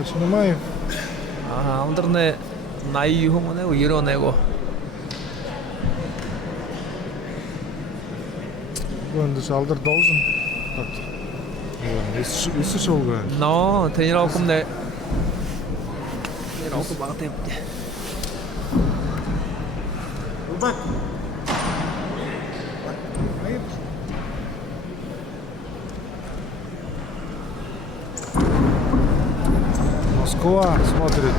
Значит, немає. Алдырны наиюху муне уйронего. Он даже Алдыр должен как-то. Если шел бы. Но тренировкамда тренировка багыт эпти. Москва смотрит.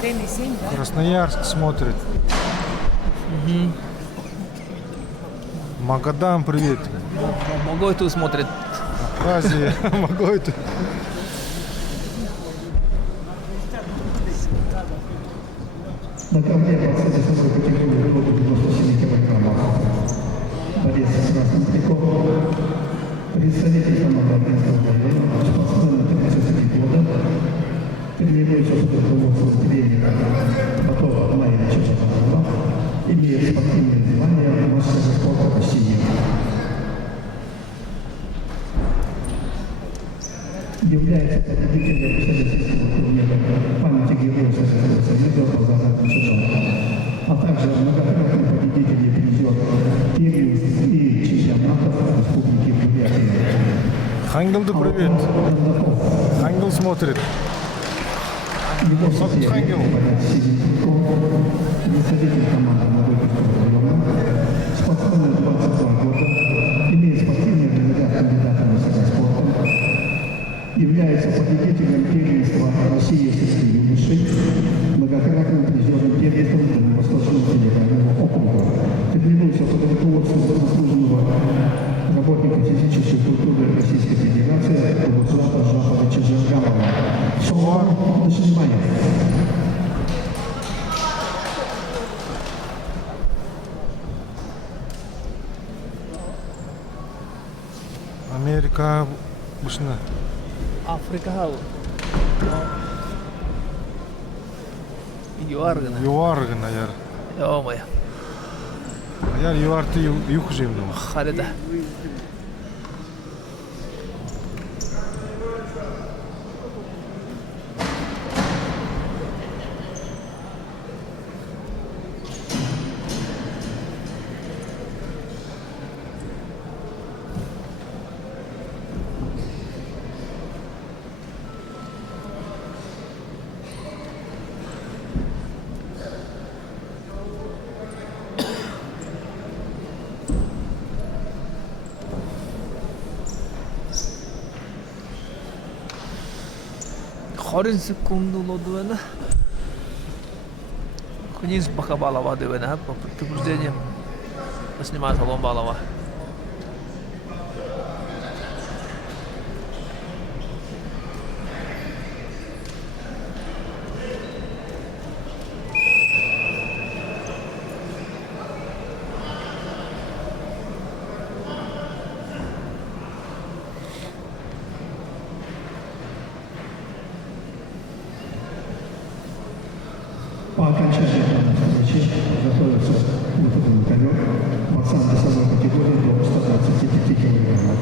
Время 7, да? Красноярск смотрит. Магадан, привет. Могой тут смотрит. Азия, могу это. На ковре 20 категории вывода 97 килограммов. Борец с красным триком. Представитель команды Армянского района, спортсмен 31 года. Тренируется под руководством тренера Батова Майя Чебанова. Имеет спортивное звание мастера спорта России. Является победителем Всероссийского турнира памяти Героя Советского Союза по загадным шагам, а также многократный победитель и призер первенств и чемпионатов Республики Бурятия. Хангелду привет. Хангел смотрит. Его Сокут Хангел. представитель команды Молодежного района, спортсмен 22 года, имеет спортивный кандидат кандидата мастера спорта, является победителем первенства России среди юношей, многократным призером первенства Дальневосточного федерального округа. Тренируется под руководством заслуженного работника физической культуры Российской Федерации Владислава Жафовича Жангамова. Солон, до свидания. Америка бушна. Африка хал. Юаргана. Юаргана яр. Ё-моё. Яр юарты юх жемну. Харида. Хорин секунду лодуена. Книз бака балава девена по предупреждению. Снимает салон балава. По окончании данной встречи готовится выходный ковер борцам весовой категории до 125 килограммов.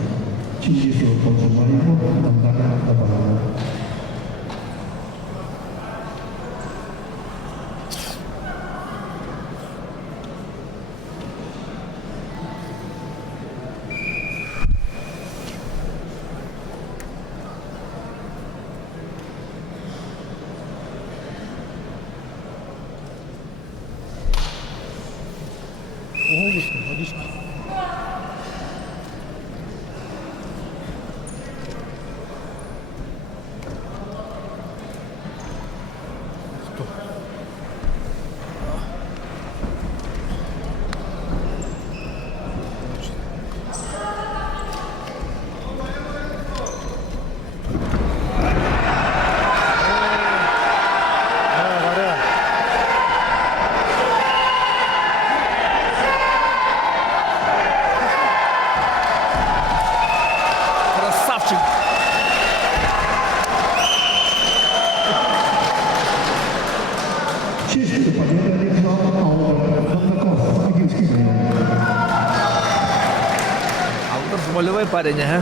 Чингису Полжумаеву, Дандара Добавова. Водичка. Красавчик. Чистую победу одержал Алдаков, Тагильский район. Алдыр волевой парень, ага.